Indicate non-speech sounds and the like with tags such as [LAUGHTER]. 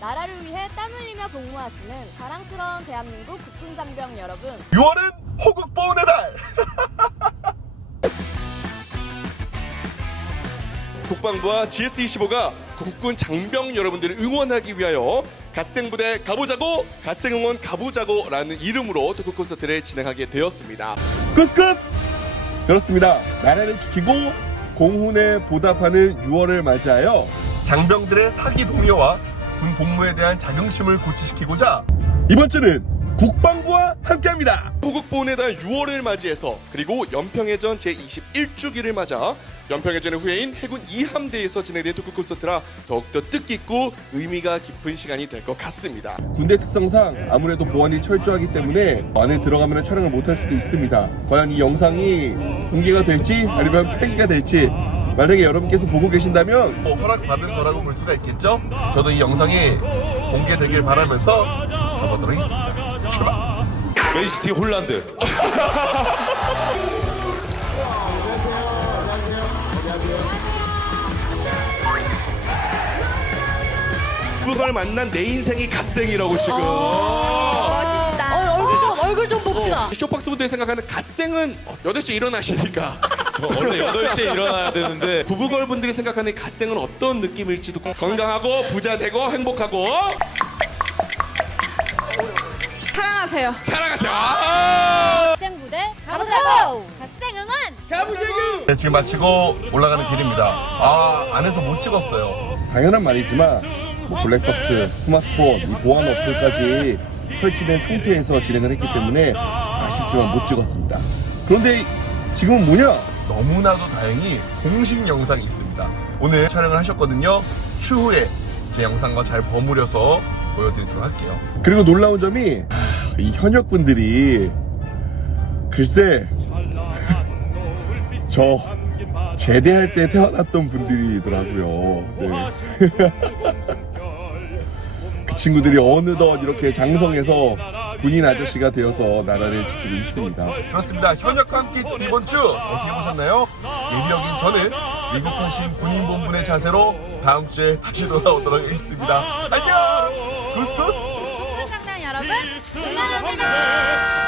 나라를 위해 땀 흘리며 복무하시는 자랑스러운 대한민국 국군 장병 여러분 6월은 호국보훈의 달. [LAUGHS] 국방부와 GS25가 국군 장병 여러분들을 응원하기 위하여 갓생부대 가보자고 갓생응원 가보자고라는 이름으로 토크 콘서트를 진행하게 되었습니다. 끝끝 그렇습니다. 나라를 지키고 공훈에 보답하는 6월을 맞이하여 장병들의 사기 동료와 군 복무에 대한 자긍심을 고취시키고자 이번 주는 국방부와 함께합니다. 호국보훈의 달 6월을 맞이해서 그리고 연평해전 제21주기를 맞아 연평해전의 후예인 해군 2함대에서 진행된 토크 콘서트라 더욱더 뜻깊고 의미가 깊은 시간이 될 것 같습니다. 군대 특성상 아무래도 보안이 철저하기 때문에 안에 들어가면 촬영을 못할 수도 있습니다. 과연 이 영상이 공개가 될지 아니면 폐기가 될지 만약에 여러분께서 보고 계신다면 뭐 허락받은 거라고 볼 수가 있겠죠? 저도 이 영상이 공개되길 바라면서 가보도록 하겠습니다. 출발! 맨시티 홀란드 그걸 만난 내 인생이 갓생이라고 지금. 멋있다 어, 얼굴 좀 얼굴 좀 봅시다. 쇼박스 분들이 생각하는 갓생은 8시 일어나시니까 저 원래 8시에 일어나야 되는데 부부걸 분들이 생각하는 갓생은 어떤 느낌일지도 건강하고 부자 되고 행복하고 사랑하세요. 사랑하세요. 아! 학생부대 가보자고 학생 응원 네, 지금 마치고 올라가는 길입니다. 아 안에서 못 찍었어요. 당연한 말이지만 뭐 블랙박스, 스마트폰, 이 보안 어플까지 설치된 상태에서 진행을 했기 때문에 아쉽지만 못 찍었습니다. 그런데 지금은 뭐냐? 너무나도 다행히 공식 영상이 있습니다. 오늘 촬영을 하셨거든요. 추후에 제 영상과 잘 버무려서 보여드리도록 할게요. 그리고 놀라운 점이 이 현역분들이 글쎄 저 제대할 때 태어났던 분들이더라고요. 네. 그 친구들이 어느덧 이렇게 장성해서 군인 아저씨가 되어서 나라를 지키고 있습니다. 그렇습니다. 현역과 함께 이번 주 어떻게 보셨나요? 예비역인 저는 미국 헌신 군인 본분의 자세로 다음 주에 다시 돌아오도록 하겠습니다. 안녕! 구스구스! 장병 여러분 응원합니다